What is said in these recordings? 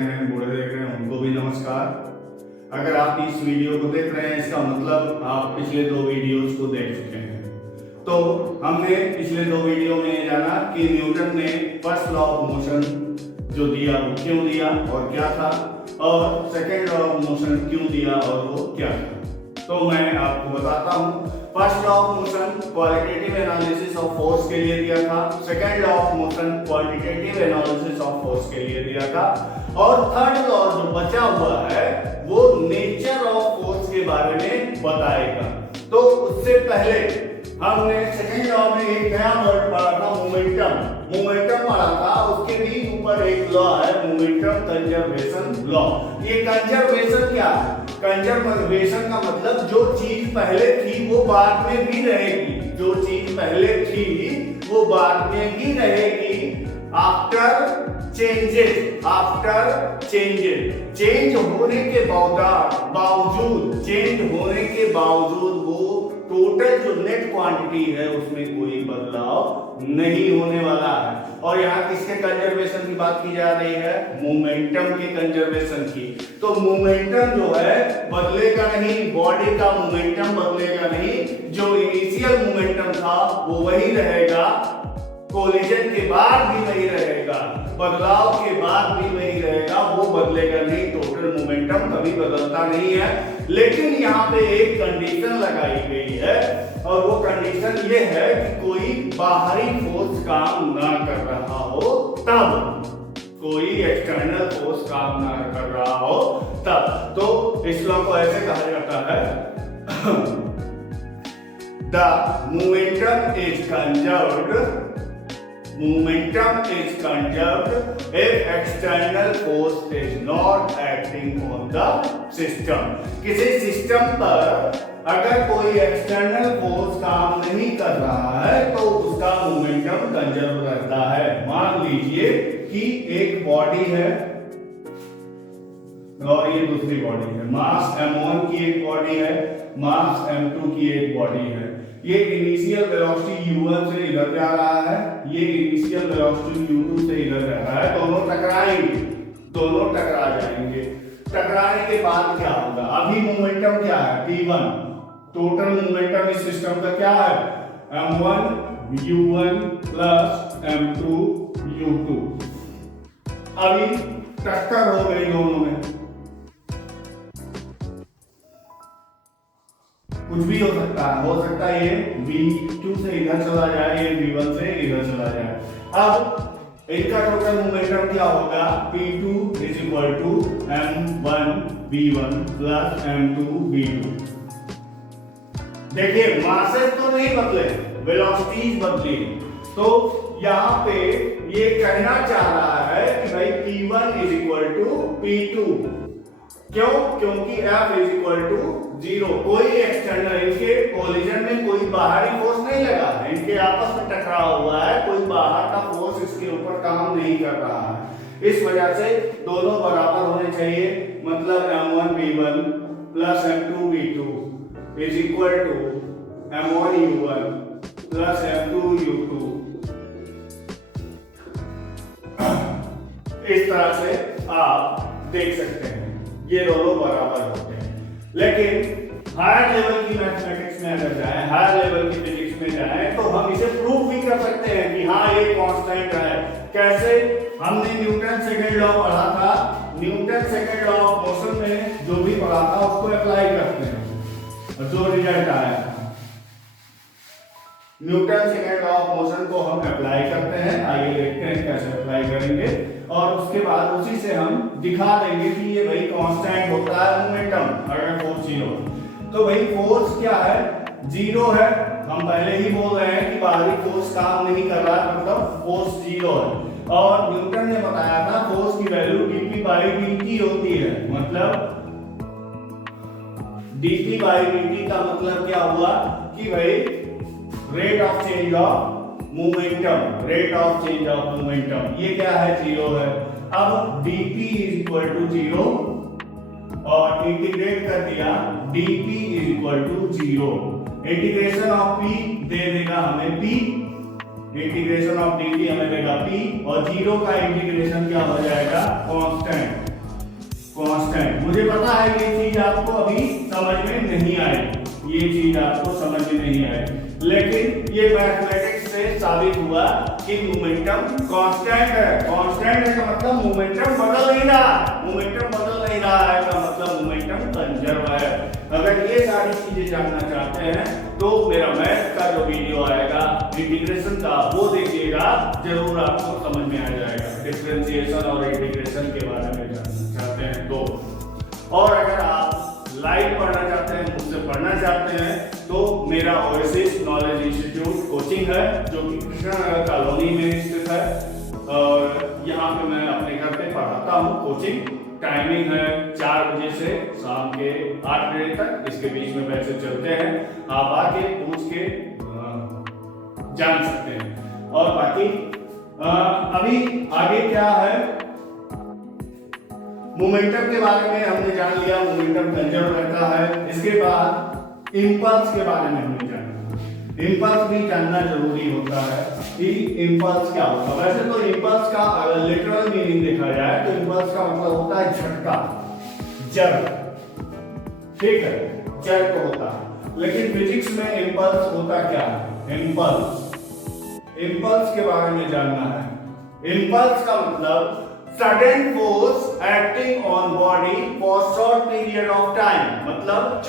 बूढ़े देख रहे हैं उनको भी नमस्कार। अगर आप इस वीडियो को देख रहे हैं इसका मतलब आप पिछले दो वीडियोस को देख चुके हैं। तो हमने पिछले दो वीडियो में ये जाना कि न्यूटन ने फर्स्ट लॉ ऑफ मोशन जो दिया वो क्यों दिया और क्या था, और सेकेंड लॉ ऑफ मोशन क्यों दिया और वो क्या था। तो मैं आपको बताता हूँ। First law of motion qualitative analysis of force के लिए दिया था, second law of motion quantitative analysis of force के लिए दिया था, और थर्ड लॉ जो बचा हुआ है वो नेचर ऑफ फोर्स के बारे में बताएगा। तो उससे पहले हमने सेकेंड लॉ में एक नया वर्ड पढ़ा था, मोमेंटम पढ़ा था। उसके भी ऊपर एक लॉ है मोमेंटम कंजर्वेशन लॉ। ये कंजर्वेशन क्या है? कंजर्वेशन का मतलब जो चीज पहले थी वो बाद में भी रहेगी, जो चीज पहले थी वो बाद में भी रहेगी। आफ्टर चेंजेस चेंज होने के बावजूद वो टोटल जो नेट क्वांटिटी है उसमें कोई बदलाव नहीं होने वाला है। और यहाँ किसके कंजर्वेशन की बात की जा रही है? मोमेंटम के कंजर्वेशन की। तो मोमेंटम जो है बदलेगा नहीं, बॉडी का मोमेंटम बदलेगा नहीं, जो इनिशियल मोमेंटम था वो वही रहेगा, कोलिजन के बाद भी वही रहेगा, बदलाव के बाद भी वही रहेगा, वो बदलेगा नहीं। टोटल मोमेंटम कभी बदलता नहीं है। लेकिन यहाँ पे एक कंडीशन लगाई गई है, और वो कंडीशन ये है कि कोई बाहरी फोर्स काम ना कर रहा हो तब, कोई एक्सटर्नल फोर्स काम ना कर रहा हो तब। तो इस लॉ को ऐसे कहा जाता है the momentum is conserved if external force is not acting on the system। किसी सिस्टम पर अगर कोई एक्सटर्नल फोर्स काम नहीं कर रहा है तो उसका मोमेंटम कंजर्व रहता है। मान लीजिए कि एक बॉडी है और ये दूसरी बॉडी है, मास m1 की एक बॉडी है, मास m2 की एक बॉडी है। ये इनिशियल वेलोसिटी u1 से इधर जा रहा है, ये इनिशियल वेलोसिटी u2 से इधर जा रहा है। दोनों टकराएंगे, दोनों टकरा जाएंगे। टकराने के बाद क्या होगा? अभी मोमेंटम क्या है? p1। टोटल मोमेंटम इस सिस्टम का क्या है? m1 u1 plus m2 u2। अभी टक्कर हो गई दोनों में, कुछ भी हो सकता है ये v2 से इधर चला जाए, ये v1 से इधर चला जाए। अब इनका टोटल मोमेंटम क्या होगा? p2 is equal to m1 v1 plus m2 v2। देखिए मासेस तो नहीं बदले, वेलोसिटीज बदली। तो यहाँ पे ये कहना चाह रहा है कि भाई p1 is equal to p2। क्यों? क्योंकि F इज इक्वल टू 0। कोई एक्सटर्नल, इनके कोलिजन में कोई बाहरी फोर्स नहीं लगा है, इनके आपस में टकराव हुआ है, कोई बाहर का फोर्स इसके ऊपर काम नहीं कर रहा है। इस वजह से दोनों बराबर होने चाहिए। मतलब m1 v1 plus m2 v2 is equal to m1 u1 plus m2 u2। इस तरह से आप देख सकते हैं ये दोनों बराबर होते हैं। लेकिन हायर लेवल की मैथमेटिक्स में अगर जाएं, हायर लेवल की फिजिक्स में जाएं, तो हम इसे प्रूव भी कर सकते हैं कि हाँ ये कांस्टेंट है। कैसे? हमने न्यूटन सेकंड लॉ पढ़ा था, Newton second law of motion में जो भी पढ़ा था उसको अप्लाई करते हैं और जो रिजल्ट आया था Newton second law of motion को हम अप्लाई करते हैं। आइए देखते हैं कैसे अप्लाई करेंगे, और उसके बाद उसी से हम दिखा देंगे कि ये भाई कांस्टेंट होता है मोमेंटम अगर फोर्स 0। तो भाई फोर्स क्या है? 0 है। हम पहले ही बोल रहे हैं कि बाहरी फोर्स काम नहीं कर रहा है, मतलब फोर्स 0 है। और न्यूटन ने बताया था फोर्स की वैल्यू dp बाई dt होती है। मतलब dp बाई dt का मतलब क्या हुआ कि भाई rate of change of momentum, rate of change of momentum. ये क्या है? 0 है। अब dp इज इक्वल टू 0 और इंटीग्रेट कर दिया, dp is equal to 0। Integration of p दे देगा हमें p, इंटीग्रेशन ऑफ dt हमें देगा p, और 0 का इंटीग्रेशन क्या हो जाएगा? कांस्टेंट। कांस्टेंट। मुझे पता है ये चीज आपको अभी समझ में नहीं आएगी, ये चीज आपको समझ में नहीं आएगी, लेकिन ये मैथमेटिक्स से साबित हुआ कि मोमेंटम कांस्टेंट है। कांस्टेंट है का मतलब मोमेंटम बदल नहीं रहा, मोमेंटम बदल नहीं रहा है का मतलब मोमेंटम कंजर्व है। अगर ये सारी चीजें जानना चाहते हैं तो मेरा मैथ का जो वीडियो आएगा इंटीग्रेशन का वो देखिएगा, जरूर आपको समझ में आ जाएगा। डिफरेंशिएशन और इंटीग्रेशन के बारे में जानना चाहते हैं तो, और अगर आप लाइव पढ़ना चाहते हैं, मुझसे पढ़ना चाहते हैं तो मेरा ओएसिस नॉलेज इंस्टीट्यूट कोचिंग है जो कि कृष्णानगर कॉलोनी में स्थित है, और यहाँ पे मैं अपने घर पे पढ़ाता हूँ। कोचिंग टाइमिंग है 4 बजे से शाम के 8 बजे तक, इसके बीच में बैचे चलते हैं, आप आके पूछ के जान सकते हैं। और बाकी अभी आगे क्या है, मोमेंटम के बारे में हमने जान लिया, मोमेंटम कंजर्व रहता है। इसके बाद इंपल्स के बारे में हमने जाना, इंपल्स भी जानना जरूरी होता है कि इंपल्स क्या होता है। वैसे तो इंपल्स का लिटरल मीनिंग देखा जाए तो इंपल्स का मतलब होता है झटका, जड़, ठीक है, जड़ को होता है। लेकिन फिजिक्स में इंपल्स होता क्या है, इंपल्स, इंपल्स के बारे में जानना है। इंपल्स का मतलब sudden force acting on body for short period of time, मतलब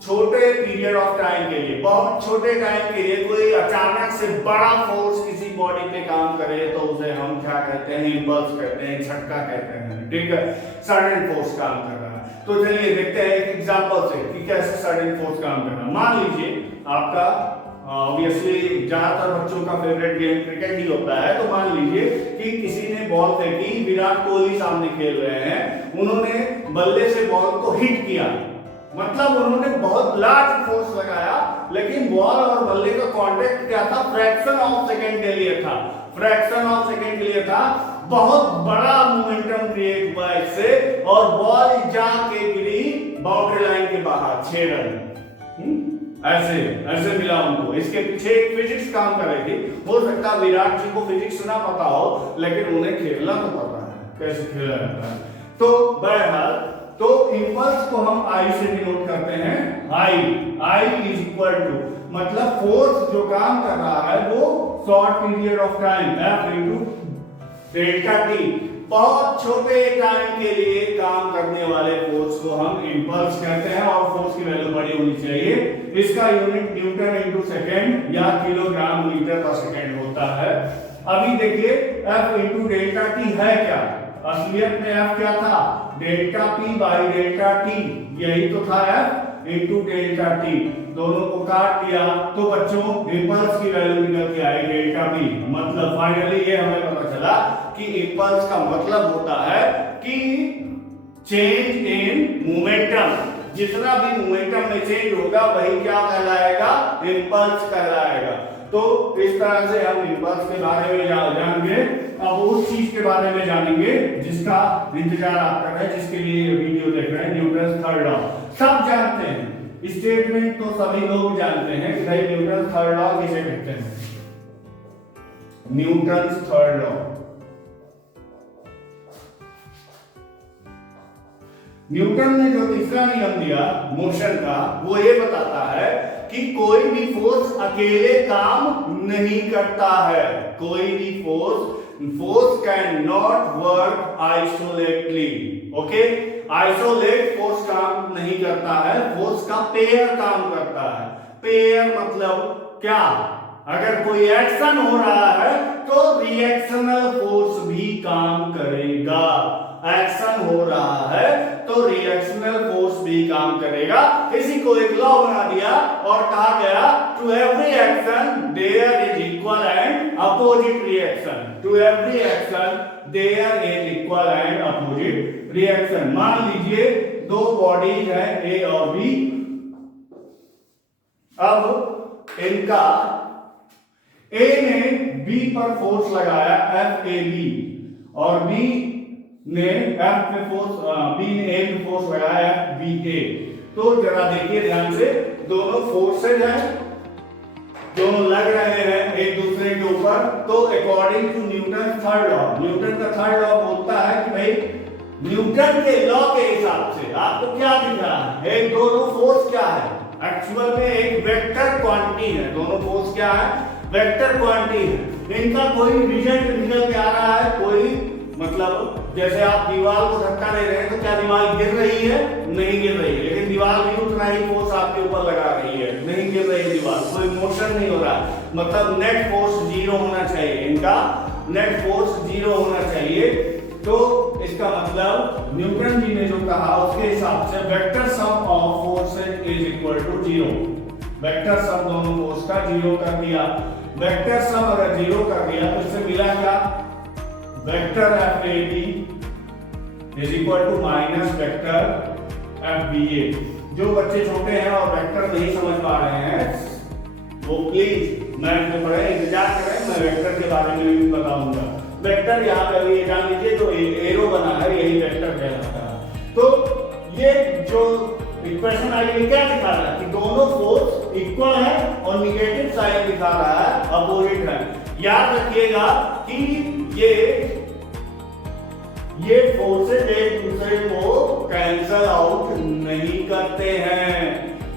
छोटे पीरियड ऑफ टाइम के लिए, बहुत छोटे टाइम के लिए कोई अचानक से बड़ा फोर्स किसी बॉडी पे काम करे तो उसे हम क्या कहते हैं, इंपल्स कहते हैं, झटका कहते हैं, ठीक है, सडन फोर्स काम कर रहा है। तो चलिए देखते हैं एक एग्जांपल से कि कैसे सडन फोर्स काम कर रहा है। मान लीजिए आपका ऑब्वियसली ज्यादातर बच्चों का फेवरेट गेम क्रिकेट ही होता है, तो मान लीजिए कि किसी ने बॉल फेंकी, विराट कोहली सामने खेल रहे हैं, उन्होंने बल्ले से बॉल को हिट किया, मतलब उन्होंने बहुत लार्ज फोर्स लगाया, लेकिन बॉल और बल्ले का कांटेक्ट क्या था, फ्रैक्शन ऑफ सेकंड के लिए था, फ्रैक्शन ऑफ सेकंड के लिए था। बहुत बड़ा मोमेंटम क्रिएट हुआ इससे और बॉल जाके गिरी बाउंड्री लाइन के बाहर 6 रन। ऐसे मिला उनको। इसके पीछे एक फिजिक्स काम कर रही थी। हो सकता है विराट जी को फिजिक्स ना पता हो, लेकिन उन्हें खेलना तो पता है, कैसे खेला जाता है। तो बहरहाल, तो इंपल्स को हम आई से डिनोट करते हैं, आई इज इक्वल टू, मतलब फोर्स जो काम कर रहा है वो short period of time F into delta T, बहुत छोटे टाइम के लिए काम करने वाले फोर्स को हम इंपल्स कहते हैं, और फोर्स की वैल्यू बड़ी होनी चाहिए। इसका यूनिट न्यूटन इनटू सेकंड या किलोग्राम मीटर पर सेकंड होता है। अभी देखिए F इनटू डेल्टा टी है क्या, असलियत में F क्या था, delta P by delta T, यही तो था F इनटू डेल्टा टी। दोनों को काट दिया तो बच्चों इंपल्स की वैल्यू निकल के आई डेल्टा P। मतलब फाइनली ये हमें पता चला कि इंपल्स का मतलब होता है कि चेंज इन मोमेंटम, जितना भी मोमेंटम में चेंज होगा वही क्या कहलाएगा, इंपल्स कहलाएगा। तो इस तरह से हम इंपल्स के बारे में जानेंगे। अब उस चीज के बारे में जानेंगे जिसका इंतजार आप कर रहे हैं, जिसके लिए ये वीडियो देख रहे हैं, न्यूटन थर्ड लॉ। सब जानते हैं, स्टेटमेंट तो सभी लोग जानते हैं कि भाई न्यूटन थर्ड लॉ किसे कहते हैं, न्यूटन थर्ड लॉ। न्यूटन ने जो तीसरा नियम दिया मोशन का, वो ये बताता है कि कोई भी फोर्स अकेले काम नहीं करता है, कोई भी force can not work isolatedly, okay. Isolate force काम नहीं करता है, फोर्स का पेयर काम करता है। पेयर मतलब क्या, अगर कोई एक्शन हो रहा है तो रिएक्शनल फोर्स भी काम करेगा, एक्शन हो रहा है तो रिएक्शनल फोर्स भी काम करेगा। इसी को एक लॉ बना दिया और कहा गया to every action there is equal and opposite reaction, to every action there is equal and opposite reaction. मान लीजिए दो बॉडीज है ए और बी, अब इनका ए ने बी पर फोर्स लगाया एफ ए बी, और बी ने एफ पे फोर्स, बी ने ए पे फोर्स लगाया एफ बी ए। तो जरा देखिए ध्यान से, दोनों फोर्सेज हैं, दोनों लग रहे हैं एक दूसरे के ऊपर। तो according to Newton third law, Newton का थर्ड लॉ बोलता है कि भाई न्यूटन के लॉ के हिसाब से आपको क्या दिख रहा है, एक दोनों फोर्स क्या है, एक्चुअल में एक वेक्टर क्वांटिटी है, दोनों फोर्स क्या है, वेक्टर क्वांटिटी है, इनका कोई रिजल्ट निकल के आ रहा है, कोई मतलब जैसे आप दीवार को धक्का दे रहे हैं तो क्या दीवार गिर रही है, नहीं गिर रही है, लेकिन दीवार भी उतना ही फोर्स आपके ऊपर लगा रही है, नहीं गिर रही है दीवार, कोई मोशन नहीं हो रहा, मतलब नेट फोर्स जीरो होना चाहिए, इनका नेट फोर्स जीरो होना चाहिए। तो इसका मतलब न्यूटन जी ने जो कहा उसके हिसाब से vector sum of forces is equal to zero, vector sum दोनों फोर्स का जीरो कर दिया, वेक्टर सम अगर जीरो कर दिया तो इससे मिला क्या, vector FAB is equal to minus vector FBA। जो बच्चे छोटे हैं और वेक्टर नहीं समझ पा रहे हैं वो प्लीज मैथ में पढ़े, इंतजार करें, मैं वेक्टर के बारे में भी बताऊंगा। वेक्टर यहाँ पे अभी जान लीजिए जो एरो बना है यही वेक्टर कहलाता है। तो ये जो इक्वेशन आई है क्या दिखा रहा है कि दोनों फोर्स इक्वल है और निगेटिव साइन दिखा रहा है, अपोजिट है। याद रखिएगा कि ये फोर्सेस एक दूसरे को कैंसल आउट नहीं करते हैं।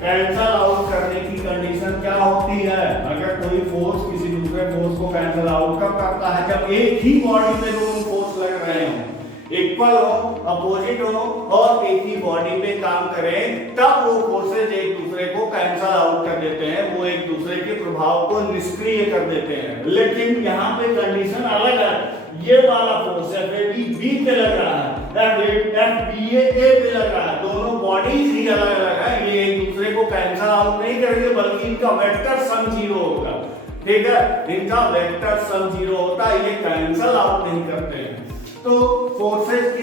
कैंसल आउट करने की कंडीशन क्या होती है, अगर कोई फोर्स किसी दूसरे फोर्स को कैंसल आउट कब करता है, जब एक ही बॉडी में दोनों फोर्स लग रहे हो, इक्वल हो, अपोजिट हो और एक ही बॉडी पे काम करें, तब वो फोर्सेज एक दूसरे को कैंसल आउट कर देते हैं, वो एक दूसरे के प्रभाव को निष्क्रिय कर देते हैं। लेकिन यहाँ पे कंडीशन अलग है, ये वाला फोर्स FAB B पे लग रहा है, FBA A पे लग रहा है, दोनों बॉडीज ही अलग अलग है, ये एक दूसरे को कैंसल आउट नहीं करेंगे बल्कि इनका वेक्टर सम जीरो होगा, ठीक है, इनका वेक्टर सम जीरो होता है, ये कैंसल आउट नहीं करते हैं। तो फोर्सेस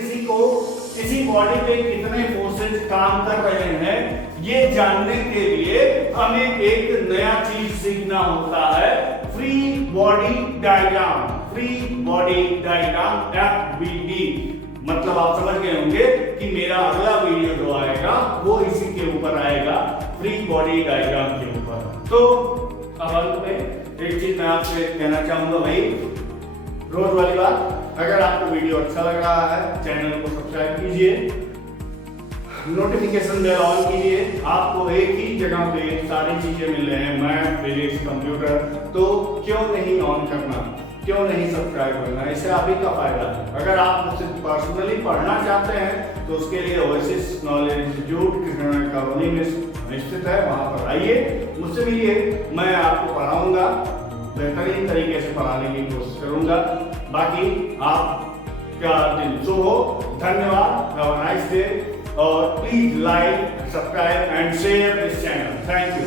किसी बॉडी पे कितने फोर्सेस काम कर रहे हैं ये जानने के लिए हमें एक नया चीज सीखना होता है, free body diagram, free body diagram FBD। मतलब आप समझ गए होंगे कि मेरा अगला वीडियो जो आएगा वो इसी के ऊपर आएगा, फ्री बॉडी डायग्राम के ऊपर। तो अब अंत में एक चीज मैं आपसे कहना चाहूंगा भाई, रोज वाली बात, अगर आपको वीडियो अच्छा लग रहा है चैनल को सब्सक्राइब कीजिए, नोटिफिकेशन बेल ऑन कीजिए, आपको एक ही जगह पे सारी चीजें मिल रहे हैं, मैथ, फिजिक्स, कंप्यूटर, तो क्यों नहीं ऑन करना, क्यों नहीं सब्सक्राइब करना, इससे आप ही का फायदा है। अगर आप मुझसे पर्सनली पढ़ना चाहते हैं तो उसके लिए oasis knowledge institute Krishna colony में स्थित है, वहां पर आइए, मुझसे मिलिए, मैं आपको पढ़ाऊंगा, बेहतरीन तरीके से पढ़ाने की कोशिश करूंगा। बाकी आपका दिन शुभ हो, धन्यवाद, हैव अ नाइस डे, और please like, subscribe and share this channel. Thank you.